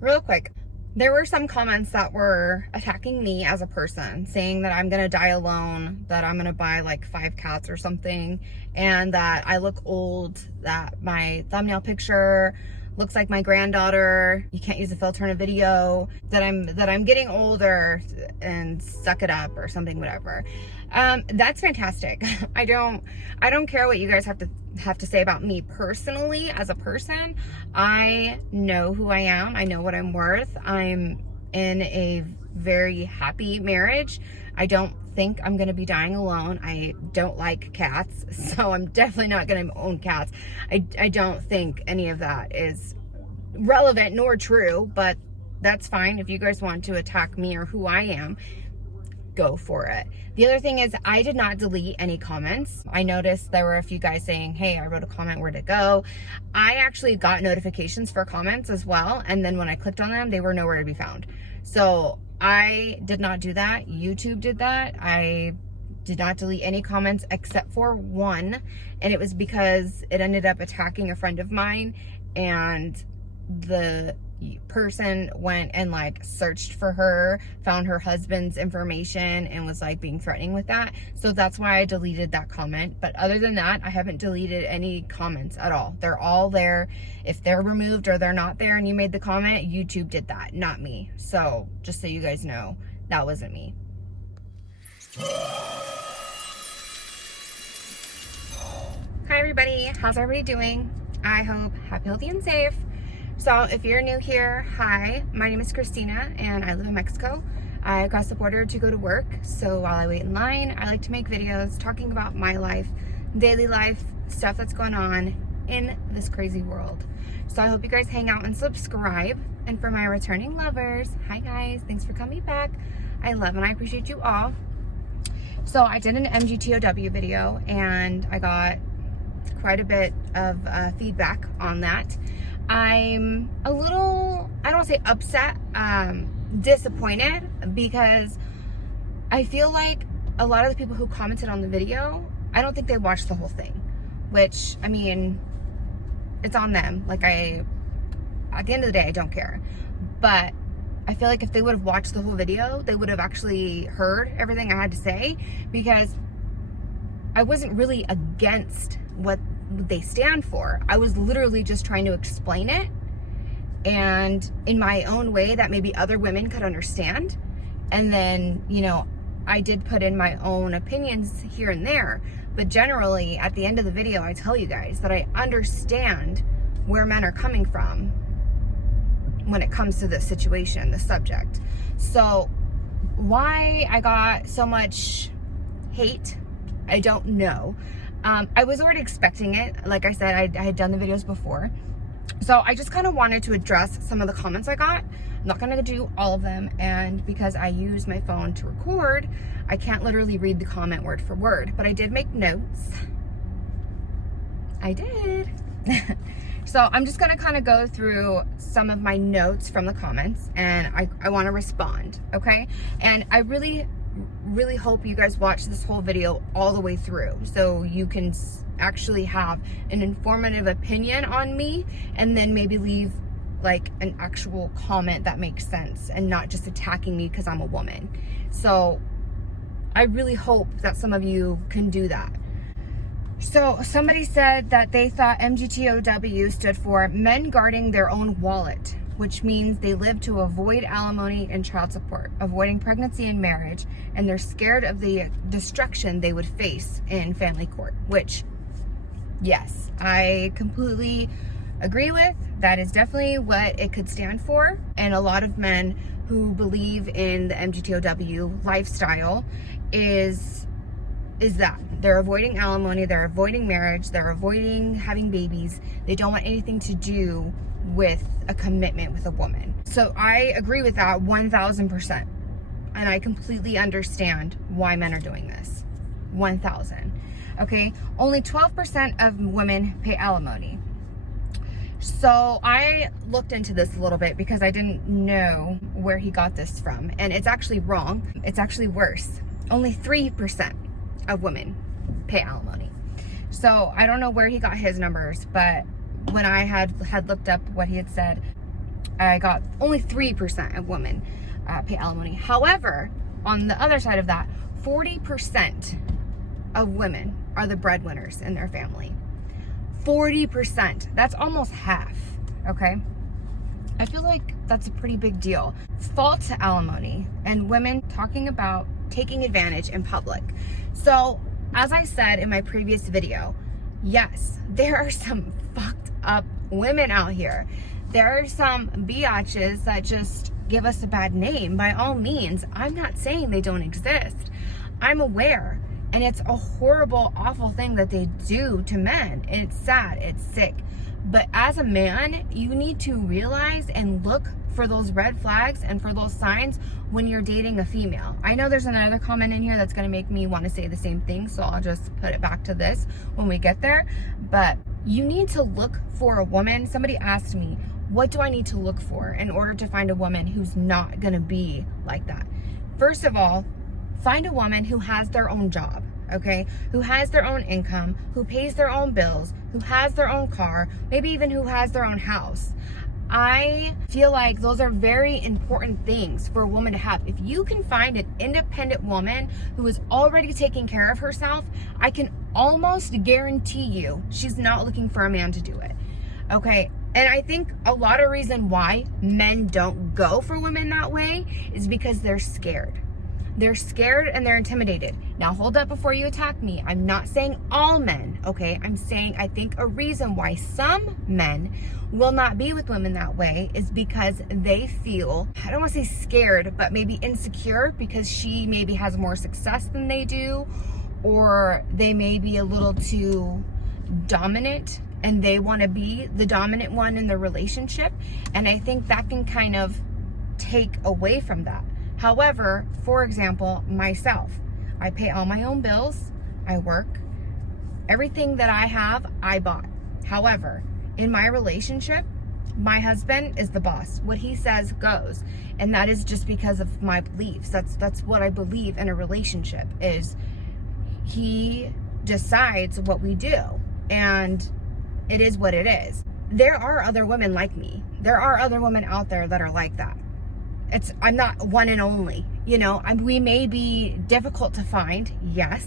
real quick, there were some comments that were attacking me as a person, saying that I'm gonna die alone, that I'm gonna buy like 5 cats or something, and that I look old, that my thumbnail picture looks like my granddaughter, you can't use a filter in a video, that I'm getting older and suck it up or something, whatever. That's fantastic. I don't care what you guys have to say about me personally as a person. I know who I am. I know what I'm worth. I'm in a very happy marriage. I don't think I'm gonna be dying alone. I don't like cats, so I'm definitely not gonna own cats. I don't think any of that is relevant nor true, but that's fine. If you guys want to attack me or who I am, go for it. The other thing is, I did not delete any comments. I noticed there were a few guys saying, hey, I wrote a comment, where'd it go? I actually got notifications for comments as well, and then when I clicked on them, they were nowhere to be found. So I did not do that. YouTube did that. I did not delete any comments except for one, and it was because it ended up attacking a friend of mine, and the person went and like searched for her, found her husband's information, and was like being threatening with that. So that's why I deleted that comment. But other than that, I haven't deleted any comments at all. They're all there. If they're removed or they're not there and you made the comment, YouTube did that, not me. So just so you guys know, that wasn't me. Hi everybody, how's everybody doing? I hope happy, healthy, and safe. So if you're new here, hi, my name is Christina and I live in Mexico. I crossed the border to go to work, so while I wait in line, I like to make videos talking about my life, daily life, stuff that's going on in this crazy world. So I hope you guys hang out and subscribe. And for my returning lovers, hi guys, thanks for coming back. I love and I appreciate you all. So I did an MGTOW video and I got quite a bit of feedback on that. I'm a little, I don't want to say upset, disappointed, because I feel like a lot of the people who commented on the video, I don't think they watched the whole thing, which, I mean, it's on them. Like, at the end of the day, I don't care. But I feel like if they would have watched the whole video, they would have actually heard everything I had to say, because I wasn't really against what they stand for. I was literally just trying to explain it, and in my own way that maybe other women could understand. And then, you know, I did put in my own opinions here and there, but generally at the end of the video, I tell you guys that I understand where men are coming from when it comes to this situation, the subject. So why I got so much hate, I don't know. I was already expecting it. Like I said, I had done the videos before. So I just kind of wanted to address some of the comments I got. I'm not going to do all of them. And because I use my phone to record, I can't literally read the comment word for word. But I did make notes. I did. So I'm just going to kind of go through some of my notes from the comments. And I want to respond. Okay? And I really hope you guys watch this whole video all the way through, so you can actually have an informative opinion on me, and then maybe leave like an actual comment that makes sense and not just attacking me because I'm a woman. So I really hope that some of you can do that. So somebody said that they thought MGTOW stood for men guarding their own wallet, which means they live to avoid alimony and child support, avoiding pregnancy and marriage, and they're scared of the destruction they would face in family court, which, yes, I completely agree with. That is definitely what it could stand for. And a lot of men who believe in the MGTOW lifestyle is that they're avoiding alimony, they're avoiding marriage, they're avoiding having babies. They don't want anything to do with a commitment with a woman. So I agree with that 1000%. And I completely understand why men are doing this. 1000. Okay, only 12% of women pay alimony. So I looked into this a little bit because I didn't know where he got this from. And it's actually wrong. It's actually worse. Only 3% of women pay alimony. So I don't know where he got his numbers, but when I had looked up what he had said, I got only 3% of women pay alimony. However, on the other side of that, 40% of women are the breadwinners in their family. 40%. That's almost half, okay? I feel like that's a pretty big deal. Fault to alimony and women talking about taking advantage in public. So, as I said in my previous video, yes, there are some fucked up women out here. There are some biatches that just give us a bad name. By all means, I'm not saying they don't exist. I'm aware. And it's a horrible, awful thing that they do to men. And it's sad, it's sick. But as a man, you need to realize and look for those red flags and for those signs when you're dating a female. I know there's another comment in here that's gonna make me wanna say the same thing, so I'll just put it back to this when we get there. But you need to look for a woman. Somebody asked me, what do I need to look for in order to find a woman who's not gonna be like that? First of all, find a woman who has their own job, okay? Who has their own income, who pays their own bills, who has their own car, maybe even who has their own house. I feel like those are very important things for a woman to have. If you can find an independent woman who is already taking care of herself, I can almost guarantee you she's not looking for a man to do it, okay? And I think a lot of reason why men don't go for women that way is because they're scared. They're scared and they're intimidated. Now hold up before you attack me. I'm not saying all men, okay? I'm saying I think a reason why some men will not be with women that way is because they feel, I don't want to say scared, but maybe insecure because she maybe has more success than they do, or they may be a little too dominant and they want to be the dominant one in the relationship. And I think that can kind of take away from that. However, for example, myself, I pay all my own bills, I work, everything that I have, I bought. However, in my relationship, my husband is the boss. What he says goes. And that is just because of my beliefs. That's what I believe in a relationship, is he decides what we do. And it is what it is. There are other women like me. There are other women out there that are like that. I'm not one and only, you know. We may be difficult to find, yes,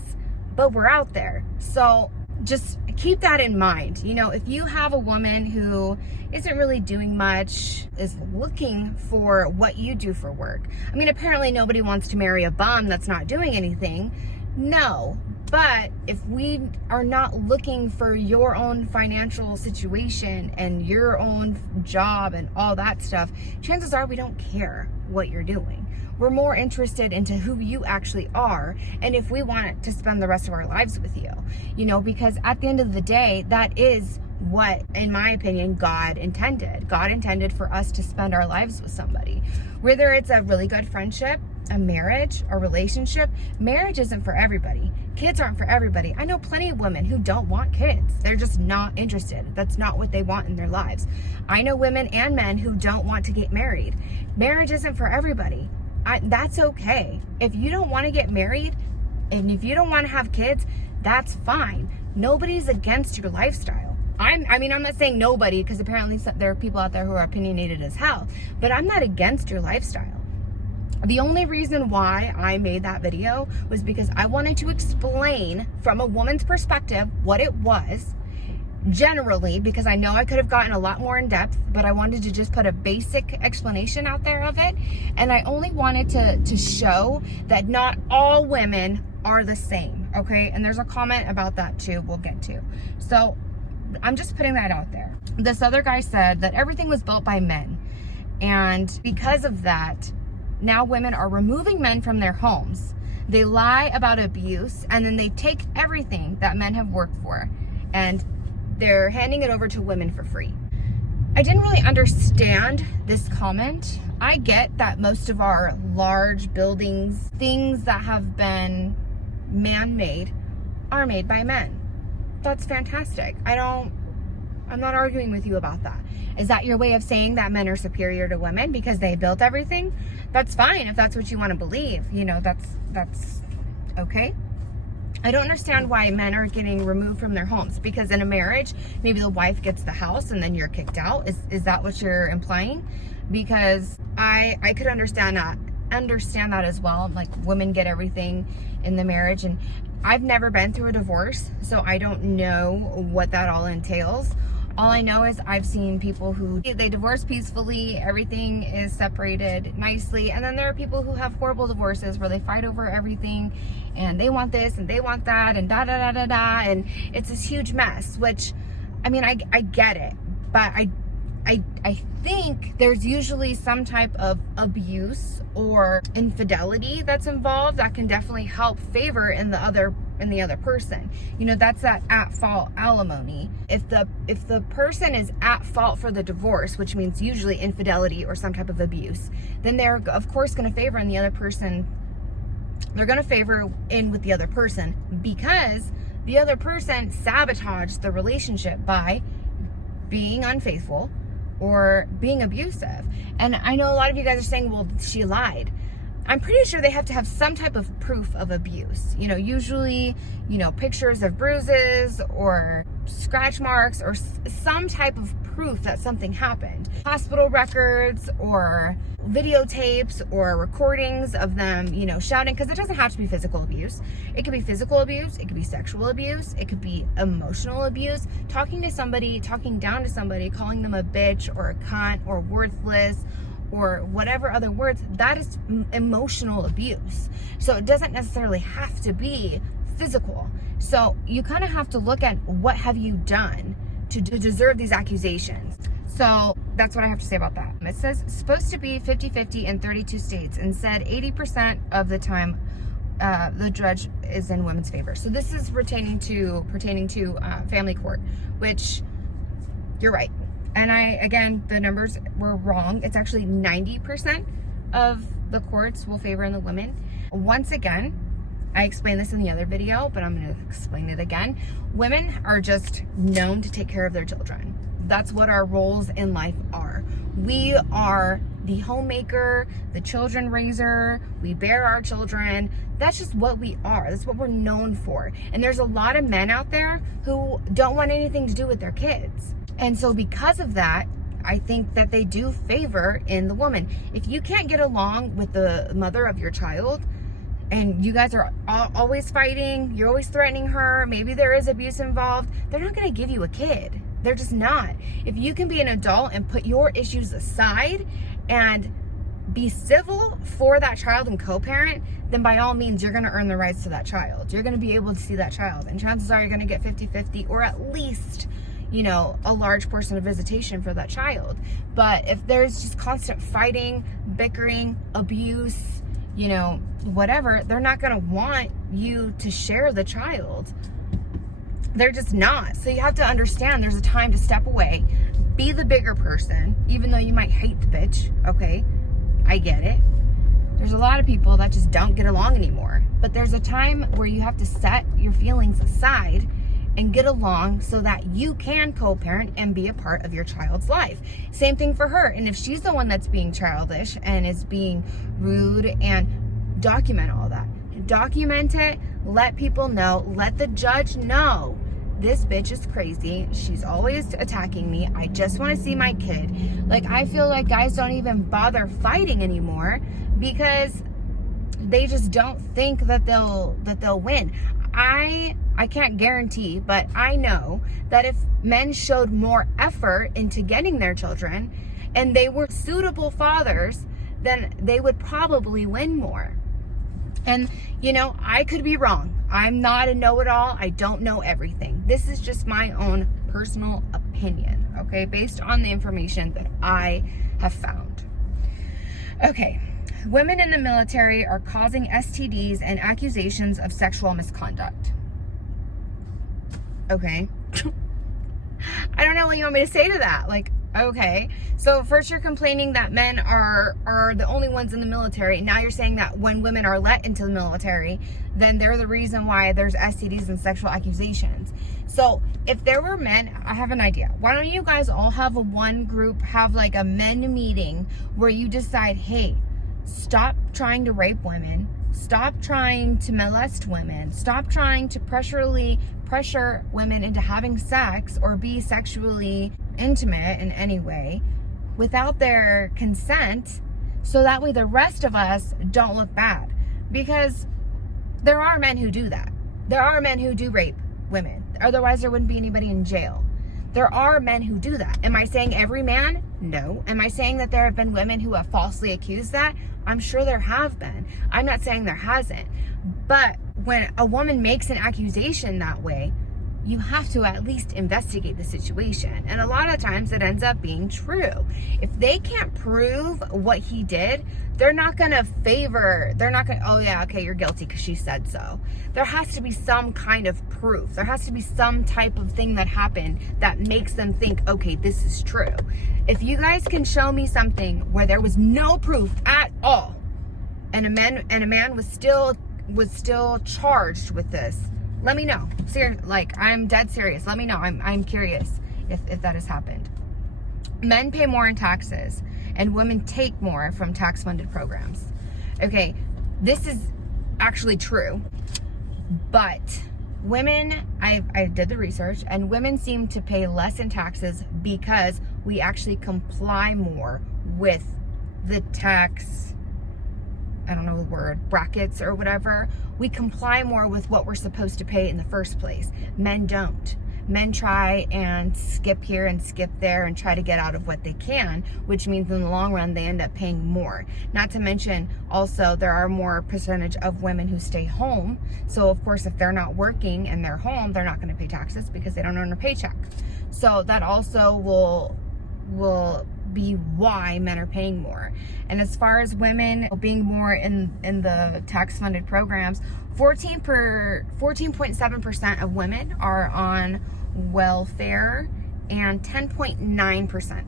but we're out there. So just keep that in mind. You know, if you have a woman who isn't really doing much, is looking for what you do for work. I mean, apparently nobody wants to marry a bum that's not doing anything. No, but if we are not looking for your own financial situation and your own job and all that stuff, chances are we don't care what you're doing. We're more interested into who you actually are and if we want to spend the rest of our lives with you, you know, because at the end of the day, that is what, in my opinion, God intended. God intended for us to spend our lives with somebody. Whether it's a really good friendship, a marriage, a relationship, marriage isn't for everybody. Kids aren't for everybody. I know plenty of women who don't want kids. They're just not interested. That's not what they want in their lives. I know women and men who don't want to get married. Marriage isn't for everybody. That's okay. If you don't want to get married, and if you don't want to have kids, that's fine. Nobody's against your lifestyle. I'm not saying nobody, because apparently there are people out there who are opinionated as hell, but I'm not against your lifestyle. The only reason why I made that video was because I wanted to explain from a woman's perspective what it was generally, because I know I could have gotten a lot more in depth, but I wanted to just put a basic explanation out there of it. And I only wanted to show that not all women are the same, okay? And there's a comment about that too we'll get to. So I'm just putting that out there. This other guy said that everything was built by men. And because of that, now women are removing men from their homes. They lie about abuse, and then they take everything that men have worked for and they're handing it over to women for free. I didn't really understand this comment. I get that most of our large buildings, things that have been man-made, are made by men. That's fantastic. I'm not arguing with you about that. Is that your way of saying that men are superior to women because they built everything? That's fine if that's what you want to believe. You know, that's okay. I don't understand why men are getting removed from their homes, because in a marriage, maybe the wife gets the house and then you're kicked out. Is that what you're implying? Because I could understand that as well. Like, women get everything in the marriage, and I've never been through a divorce, so I don't know what that all entails. All I know is I've seen people who they divorce peacefully, everything is separated nicely, and then there are people who have horrible divorces where they fight over everything and they want this and they want that and da da da da da, and it's this huge mess, which, I mean, I get it, but I think there's usually some type of abuse or infidelity that's involved that can definitely help favor in the other person. You know, that's that at fault alimony. If the person is at fault for the divorce, which means usually infidelity or some type of abuse, then they're of course going to favor in the other person. They're going to favor in with the other person because the other person sabotaged the relationship by being unfaithful or being abusive. And I know a lot of you guys are saying, well, she lied. I'm pretty sure they have to have some type of proof of abuse. You know, usually, you know, pictures of bruises or scratch marks or some type of proof that something happened. Hospital records or videotapes or recordings of them, you know, shouting, because it doesn't have to be physical abuse. It could be physical abuse, it could be sexual abuse, it could be emotional abuse, talking to somebody, talking down to somebody, calling them a bitch or a cunt or worthless or whatever other words. That is emotional abuse. So it doesn't necessarily have to be physical. So you kind of have to look at what have you done to deserve these accusations. So that's what I have to say about that. It says it's supposed to be 50-50 in 32 states, and said 80% of the time the judge is in women's favor. So this is pertaining to family court, which you're right. And again, the numbers were wrong. It's actually 90% of the courts will favor in the women. Once again, I explained this in the other video, but I'm going to explain it again. Women are just known to take care of their children. That's what our roles in life are. We are the homemaker, the children raiser, we bear our children. That's just what we are. That's what we're known for. And there's a lot of men out there who don't want anything to do with their kids. And so because of that, I think that they do favor in the woman. If you can't get along with the mother of your child, and you guys are always fighting, you're always threatening her, maybe there is abuse involved, they're not going to give you a kid. They're just not. If you can be an adult and put your issues aside and be civil for that child and co-parent, then by all means, you're going to earn the rights to that child. You're going to be able to see that child. And chances are you're going to get 50-50 or at least, you know, a large portion of visitation for that child. But if there's just constant fighting, bickering, abuse, you know, whatever, they're not going to want you to share the child. They're just not. So you have to understand there's a time to step away, be the bigger person, even though you might hate the bitch, okay? I get it. There's a lot of people that just don't get along anymore. But there's a time where you have to set your feelings aside and get along so that you can co-parent and be a part of your child's life. Same thing for her. And if she's the one that's being childish and is being rude, and document all that. Document it, let people know, let the judge know, this bitch is crazy. She's always attacking me. I just want to see my kid. Like, I feel like guys don't even bother fighting anymore because they just don't think that they'll win. I can't guarantee, but I know that if men showed more effort into getting their children and they were suitable fathers, then they would probably win more. And, you know, I could be wrong. I'm not a know-it-all. I don't know everything. This is just my own personal opinion, okay, based on the information that I have found. Okay, women in the military are causing STDs and accusations of sexual misconduct. Okay. I don't know what you want me to say to that. Like, okay, so first you're complaining that men are the only ones in the military. Now you're saying that when women are let into the military, then they're the reason why there's STDs and sexual accusations. So if there were men, I have an idea. Why don't you guys all have one group, have like a men meeting where you decide, hey, stop trying to rape women. Stop trying to molest women. Stop trying to pressure women into having sex or be sexually intimate in any way without their consent, so that way the rest of us don't look bad. Because there are men who do that. There are men who do rape women. Otherwise, there wouldn't be anybody in jail. There are men who do that. Am I saying every man? No. Am I saying that there have been women who have falsely accused that? I'm sure there have been. I'm not saying there hasn't. But when a woman makes an accusation that way, you have to at least investigate the situation. And a lot of times it ends up being true. If they can't prove what he did, they're not gonna, oh yeah, okay, you're guilty because she said so. There has to be some kind of proof. There has to be some type of thing that happened that makes them think, okay, this is true. If you guys can show me something where there was no proof at all, and a man was still charged with this, let me know. I'm dead serious. Let me know. I'm curious if that has happened. Men pay more in taxes and women take more from tax-funded programs. Okay, this is actually true, but women, I did the research, and women seem to pay less in taxes because we actually comply more with the tax, I don't know the word, brackets or whatever. We comply more with what we're supposed to pay in the first place. Men don't. Men try and skip here and skip there and try to get out of what they can, which means in the long run, they end up paying more. Not to mention, also, there are more percentage of women who stay home. So of course, if they're not working and they're home, they're not gonna pay taxes because they don't earn a paycheck. So that also will be why men are paying more. And as far as women being more in the tax-funded programs, 14.7% of women are on welfare and 10.9%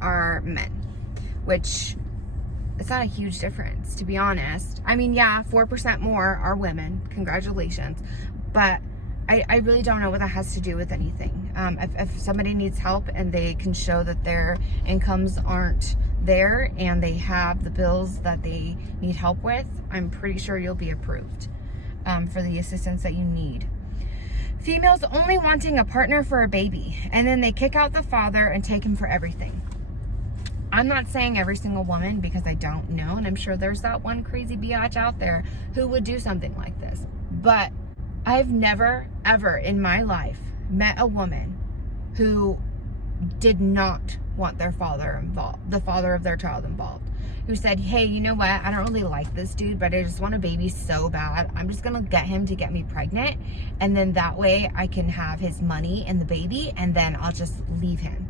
are men, which it's not a huge difference, to be honest. I mean, yeah, 4% more are women. Congratulations. But I really don't know what that has to do with anything. If somebody needs help and they can show that their incomes aren't there and they have the bills that they need help with, I'm pretty sure you'll be approved for the assistance that you need. Females only wanting a partner for a baby, and then they kick out the father and take him for everything. I'm not saying every single woman, because I don't know, and I'm sure there's that one crazy biatch out there who would do something like this. But I've never, ever in my life met a woman who did not want their father involved, the father of their child involved, who said, hey, you know what? I don't really like this dude, but I just want a baby so bad. I'm just gonna get him to get me pregnant, and then that way I can have his money and the baby, and then I'll just leave him.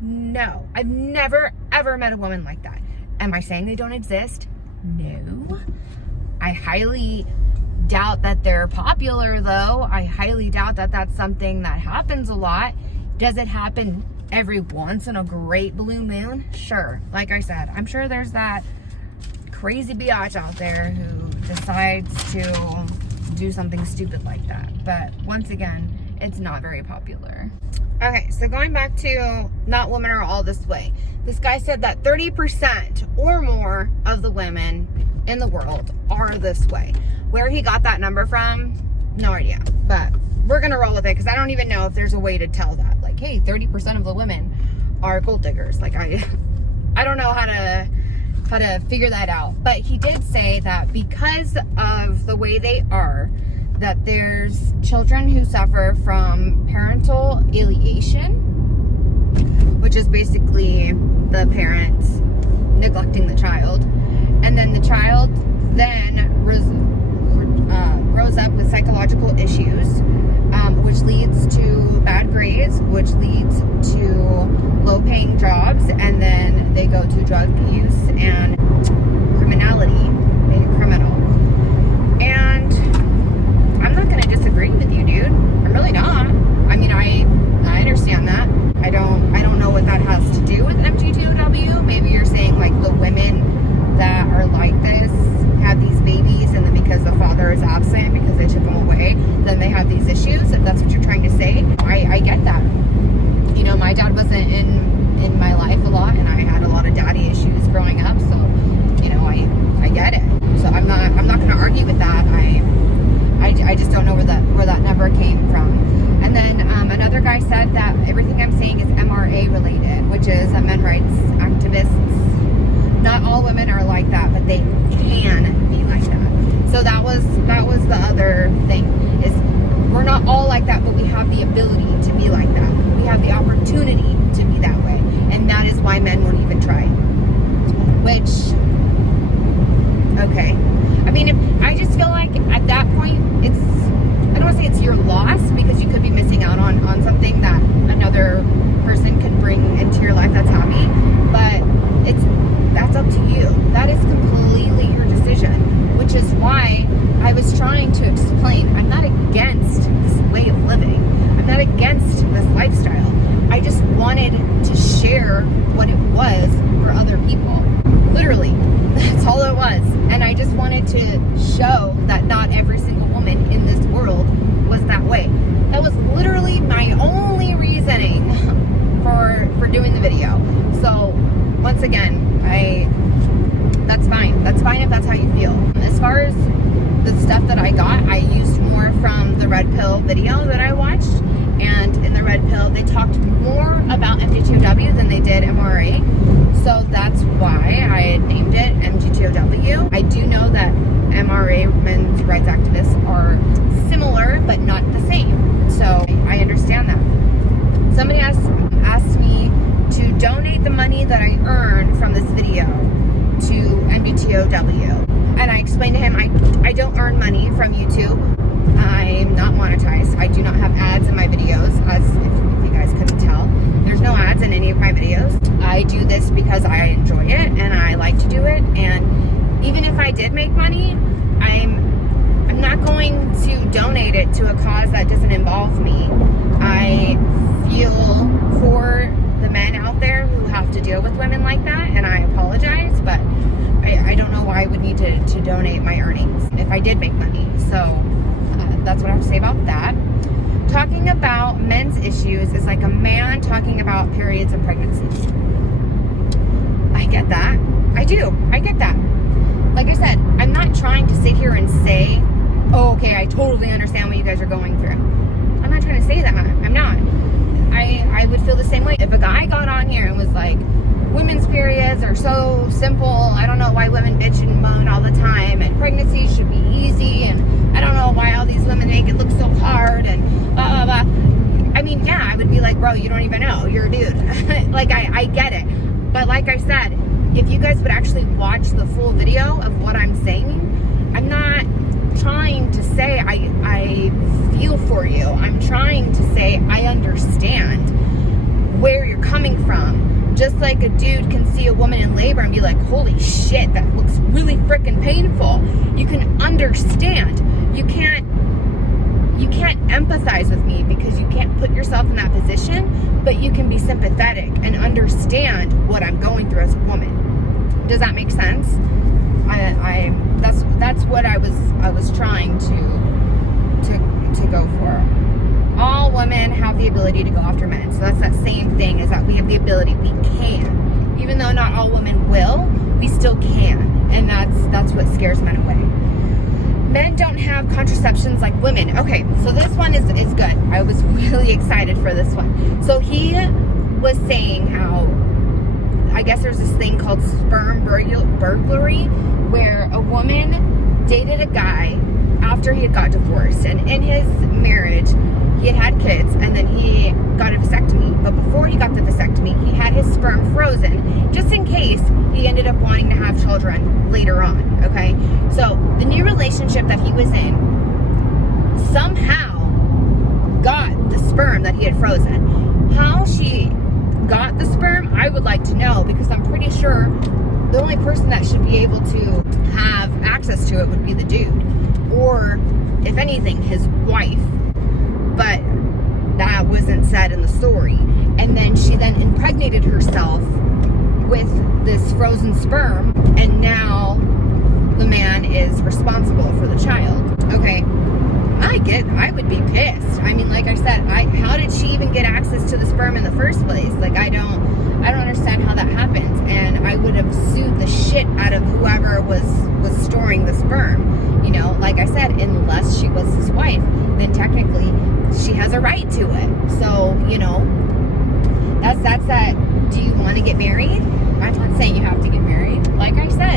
No, I've never, ever met a woman like that. Am I saying they don't exist? No. I highly doubt that they're popular, though. I highly doubt that that's something that happens a lot. Does it happen every once in a great blue moon? Sure. Like I said, I'm sure there's that crazy biatch out there who decides to do something stupid like that. But once again, it's not very popular. Okay, so going back to not women are all this way. This guy said that 30% or more of the women in the world are this way. Where he got that number from, no idea. But we're gonna roll with it because I don't even know if there's a way to tell that. Like, hey, 30% of the women are gold diggers. Like, I don't know how to figure that out. But he did say that because of the way they are, that there's children who suffer from parental alienation, which is basically the parents neglecting the child, and then the child then grows up with psychological issues, which leads to bad grades, which leads to low-paying jobs, and then they go to drug use and criminality, being criminal. And I'm not going to disagree with you, dude. I'm really not. I mean, I understand that. I don't know what that has to do with MGTOW. Maybe you're saying like the women that are like this have these babies, and then because the father is absent because they took him away, then they have these issues. If that's what you're trying to say, I get that. You know, my dad wasn't in my life a lot, and I had a lot of daddy issues growing women are like that, but they can be like that. So that was the other thing, is we're not all like that, but we have the ability to be like that. We have the opportunity to be that way. And that is why men won't even try. Which, okay. I mean, I just feel like at that point, I don't want to say it's your loss, because you could be missing out on something that another person could bring into your life that's happy, but that's up to you. That is completely your decision, which is why I was trying to explain, I'm not against this way of living. I'm not against this lifestyle. I just wanted to share what it was for other people. Literally, that's all it was. And I just wanted to show that not every single woman in this world was that way. That was literally my only reasoning for doing the video. So once again, that's fine. That's fine if that's how you feel. As far as the stuff that I got, I used more from the Red Pill video that I watched. And in the Red Pill, they talked more about MGTOW than they did MRA. So that's why I named it MGTOW. I do know that MRA, men's rights activists, are similar, but not the same. So I understand that. Somebody asked me to donate the money that I earned from this video to MGTOW. And I explained to him, I don't earn money from YouTube. I'm not monetized. I do not have ads in my videos, as if you guys couldn't tell. There's no ads in any of my videos. I do this because I enjoy it and I like to do it. And even if I did make money, I'm not going to donate it to a cause that doesn't involve me. I feel for the men out there who have to deal with women like that, and I apologize, but I don't know why I would need to donate my earnings if I did make money. So that's what I have to say about that. Talking about men's issues is like a man talking about periods and pregnancies. I get that. I do. I get that. Like I said, I'm not trying to sit here and say, oh, okay, I totally understand what you guys are going through. I'm not trying to say that. I'm not. I would feel the same way. If a guy got on here and was like, women's periods are so simple, I don't know why women bitch and moan all the time, and pregnancy should be easy, and I don't know why all these women make it look so hard, and blah, blah, blah. I mean, yeah, I would be like, bro, you don't even know. You're a dude. Like, I get it. But like I said, if you guys would actually watch the full video of what I'm saying, I'm not trying to say I feel for you. I'm trying to say I understand where you're coming from. Just like a dude can see a woman in labor and be like, holy shit, that looks really freaking painful. You can understand. You can't empathize with me because you can't put yourself in that position, but you can be sympathetic and understand what I'm going through as a woman. Does that make sense? That's what I was trying to go for. All women have the ability to go after men. So that's that same thing, is that we have the ability, we can. Even though not all women will, we still can. And that's what scares men away. Men don't have contraceptions like women. Okay, so this one is good. I was really excited for this one. So he was saying how, I guess there's this thing called sperm burglary, where a woman dated a guy after he had got divorced, and in his marriage he had kids, and then he got a vasectomy. But before he got the vasectomy, he had his sperm frozen just in case he ended up wanting to have children later on. Okay, so the new relationship that he was in somehow got the sperm that he had frozen. How she got the sperm, I would like to know, because I'm pretty sure the only person that should be able to have access to it would be the dude, or if anything, his wife. But that wasn't said in the story. And then she then impregnated herself with this frozen sperm, and now the man is responsible for the child. Okay, I would be pissed. I mean, like I said, how did she even get access to the sperm in the first place? Like, I don't understand how that happens. And I would have sued the shit out of whoever was storing the sperm. You know, like I said, unless she was his wife, then technically she has a right to it. So, you know, that's that. Do you want to get married? I'm not saying you have to get married. Like I said,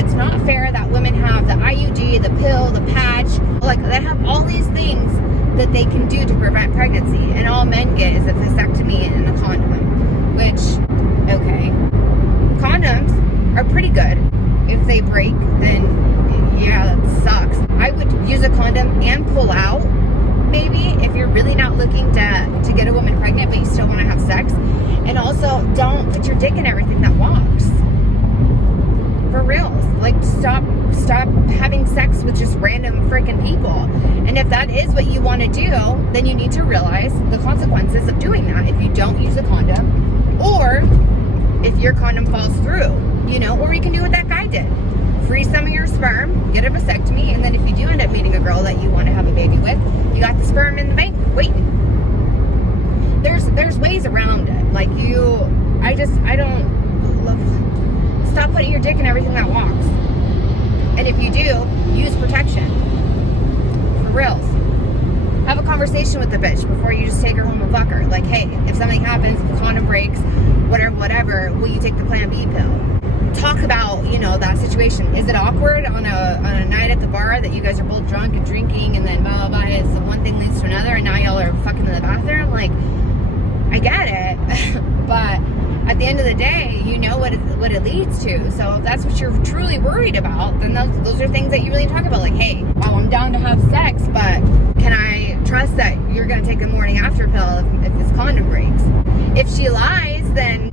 it's not fair that women have the IUD, the pill, the patch, like they have all these things that they can do to prevent pregnancy, and all men get is a vasectomy and a condom, which, okay, condoms are pretty good. If they break, then yeah, that sucks. I would use a condom and pull out, maybe, if you're really not looking to get a woman pregnant, but you still want to have sex. And also, don't put your dick in everything that walks. For reals. Like, stop having sex with just random freaking people. And if that is what you want to do, then you need to realize the consequences of doing that if you don't use a condom, or if your condom falls through, you know, or you can do what that guy did. Freeze some of your sperm, get a vasectomy, and then if you do end up meeting a girl that you want to have a baby with, you got the sperm in the bank waiting. There's ways around it. Like, I don't love, stop putting your dick in everything that walks. And if you do, use protection. For reals. Have a conversation with the bitch before you just take her home and fuck her. Like, hey, if something happens, if the condom breaks, whatever, will you take the Plan B pill? Talk about, you know, that situation. Is it awkward on a night at the bar that you guys are both drunk and drinking, and then blah blah blah, it's one thing leads to another, and now y'all are fucking in the bathroom? Like, I get it, but at the end of the day, you know what it leads to. So if that's what you're truly worried about, then those are things that you really talk about. Like, hey, well, I'm down to have sex, but can I trust that you're going to take the morning after pill if this condom breaks? If she lies, then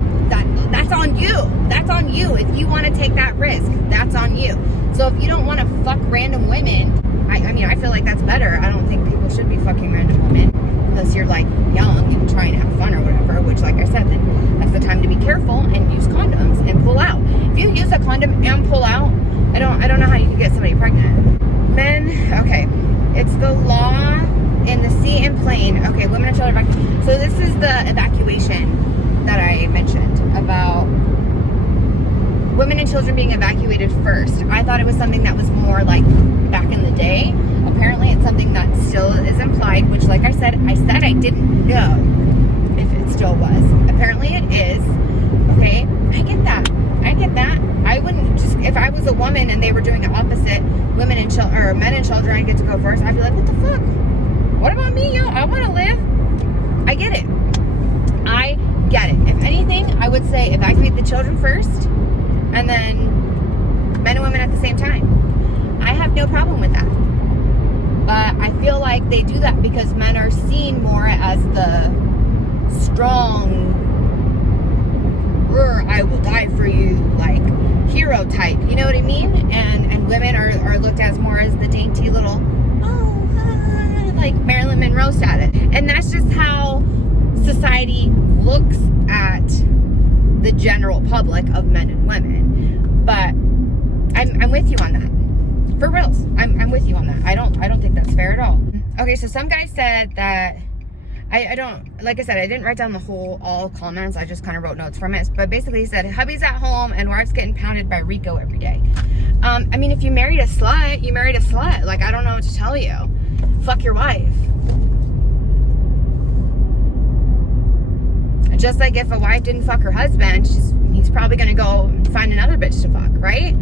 that's on you. That's on you. If you want to take that risk, that's on you. So if you don't want to fuck random women, I mean, I feel like that's better. I don't think people should be fucking random women unless you're like young and trying to have fun or whatever, which, like I said, then that's the time to be careful and use condoms and pull out. If you use a condom and pull out, I don't know how you can get somebody pregnant. Men, okay, it's the law in the sea and plane. Okay, women and children evacuated. So this is the evacuation that I mentioned about women and children being evacuated first. I thought it was something that was more like back in the day. Apparently it's something that still is implied, which, like I said I didn't know if it still was. Apparently it is. Okay, I get that. I wouldn't just, if I was a woman and they were doing the opposite, women and children, or men and children, I get to go first, I'd be like, what the fuck? What about me, yo? I want to live. I get it. If anything, I would say evacuate the children first, and then men and women at the same time. I have no problem with that. But I feel like they do that because men are seen more as the strong, I will die for you, like, hero type. You know what I mean? And women are looked at as more as the dainty little, like Marilyn Monroe status. And that's just how society looks at the general public of men and women. But I'm with you on that. For reals. I'm with you on that. I don't think that's fair at all. Okay, so some guy said that I don't, like I said, I didn't write down all comments. I just kind of wrote notes from it. But basically he said, hubby's at home and wife's getting pounded by Rico every day. I mean, if you married a slut, you married a slut. Like, I don't know what to tell you. Fuck your wife. Just like if a wife didn't fuck her husband, he's probably going to go and find another bitch to fuck, right?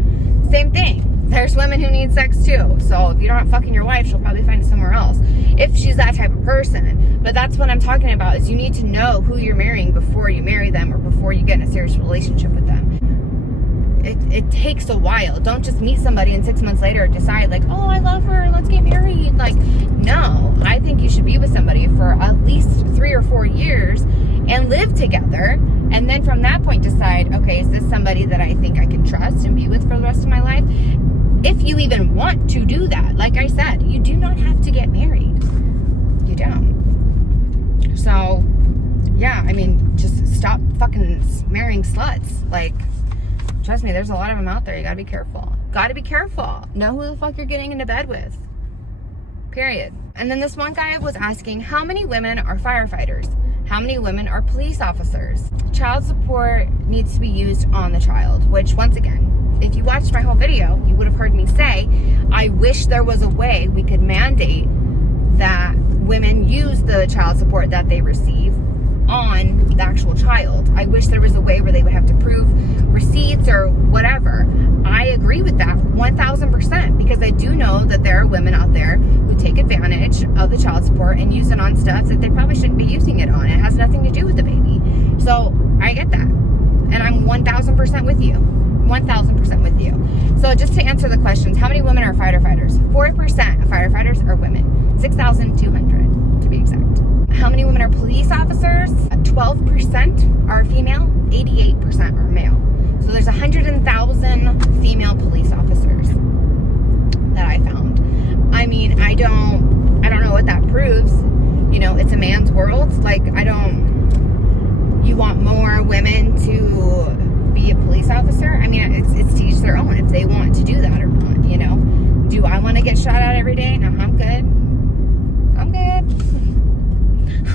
Same thing. There's women who need sex too. So if you're not fucking your wife, she'll probably find it somewhere else. If she's that type of person. But that's what I'm talking about, is you need to know who you're marrying before you marry them, or before you get in a serious relationship with them. It takes a while. Don't just meet somebody and 6 months later decide like, oh, I love her, let's get married. Like, no. I think you should be with somebody for at least 3 or 4 years and live together. And then from that point decide, okay, is this somebody that I think I can trust and be with for the rest of my life? If you even want to do that. Like I said, you do not have to get married. You don't. So, yeah, I mean, just stop fucking marrying sluts. Like, trust me, there's a lot of them out there. You gotta be careful. Gotta be careful. Know who the fuck you're getting into bed with. Period. And then this one guy was asking, how many women are firefighters? How many women are police officers? Child support needs to be used on the child, which, once again, if you watched my whole video, you would have heard me say, I wish there was a way we could mandate that women use the child support that they receive on the actual child. child. I wish there was a way where they would have to prove receipts or whatever. I agree with that 1000%, because I do know that there are women out there who take advantage of the child support and use it on stuff that they probably shouldn't be using it on. It has nothing to do with the baby. So I get that. And I'm 1000% with you. 1000% with you. So just to answer the questions, how many women are firefighters? 4% of firefighters are women. 6,200 to be exact. How many women are police officers? 12% are female, 88% are male. So there's 100,000 female police officers that I found. I mean, I don't know what that proves. You know, it's a man's world. Like, you want more women to be a police officer? I mean, it's to each their own if they want to do that or not, you know? Do I want to get shot at every day? No, I'm good.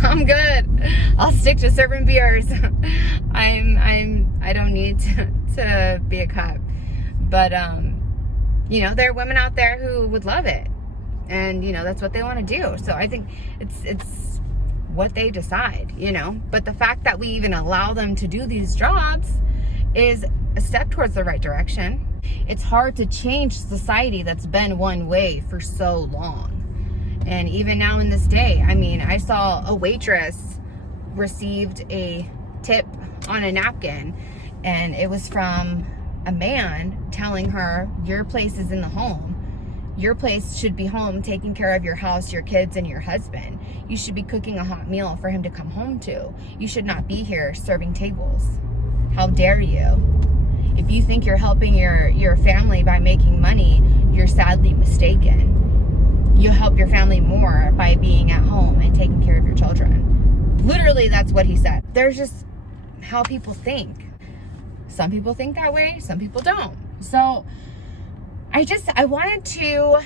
I'm good. I'll stick to serving beers. I don't need to be a cop. But, you know, there are women out there who would love it. And, you know, that's what they want to do. So I think it's what they decide, you know? But the fact that we even allow them to do these jobs is a step towards the right direction. It's hard to change society that's been one way for so long. And even now in this day, I mean, I saw a waitress received a tip on a napkin, and it was from a man telling her, your place is in the home. Your place should be home, taking care of your house, your kids, and your husband. You should be cooking a hot meal for him to come home to. You should not be here serving tables. How dare you? If you think you're helping your family by making money, you're sadly mistaken. You'll help your family more by being at home and taking care of your children. Literally, that's what he said. There's just how people think. Some people think that way, some people don't. So I wanted to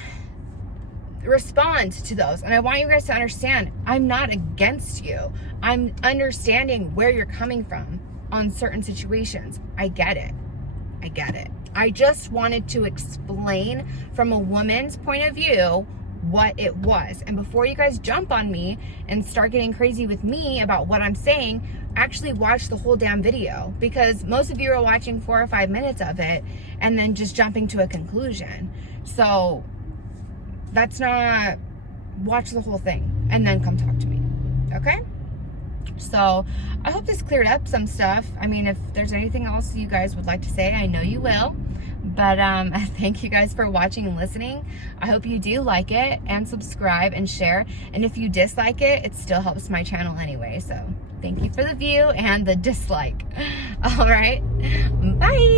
respond to those, and I want you guys to understand, I'm not against you. I'm understanding where you're coming from on certain situations. I get it. I just wanted to explain from a woman's point of view what it was. And before you guys jump on me and start getting crazy with me about what I'm saying, actually watch the whole damn video, because most of you are watching 4 or 5 minutes of it and then just jumping to a conclusion. So that's not, watch the whole thing and then come talk to me, okay? So I hope this cleared up some stuff. I mean, if there's anything else you guys would like to say, I know you will. But thank you guys for watching and listening. I hope you do like it, and subscribe and share. And if you dislike it, it still helps my channel anyway. So thank you for the view and the dislike. All right. Bye.